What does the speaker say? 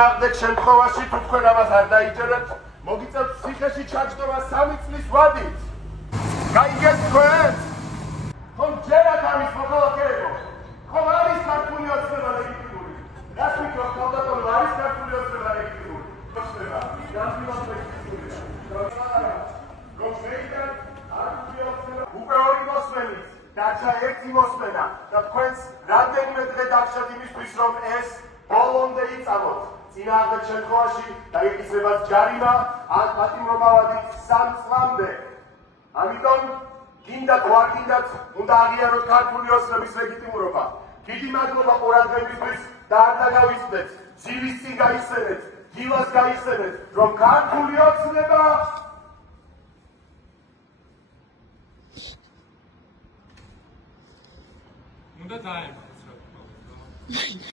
წინააღმდეგ შემთხვევაში თუ თქვენ ამას არ დაიჯერებთ, მოგიწევთ ციხეში ჩაჯდომა 3 წლის ვადით. გაიგეთ თქვენ? ხომ ჯერათ ამის მოქალაქეებო? ხომ არის ქართული ოცნება ლეგიტიმური? რას ვიქნებ ქალბატონო, არის ქართული ოცნება ლეგიტიმური? ხდება, განსხვავებით ლეგიტიმურია. რომ შეიძლება ქართული ოცნება უკვე ორი მოსმენით, დარჩა ერთი მოსმენა და თქვენს რამდენიმე დღე დაგჭირთ იმისთვის, რომ ეს ბოლომდე იწამოთ. წინააღმდეგ შემთხვევაში დაიგისრებათ ჯარიმა ან პატიმრობავადით 3 წლამდე. ამიტომ გინდათ თუ არ გინდათ, უნდა აღიაროთ ქართული ოცნების ლეგიტიმურობა. დიდი მადლობა ყურადღებისთვის და არ დაგავიწყდეთ. ძილის წინ გაიხსენეთ, დილას გაიხსენეთ, რომ ქართული ოცნება უნდა დაემატოს რა თქმა უნდა.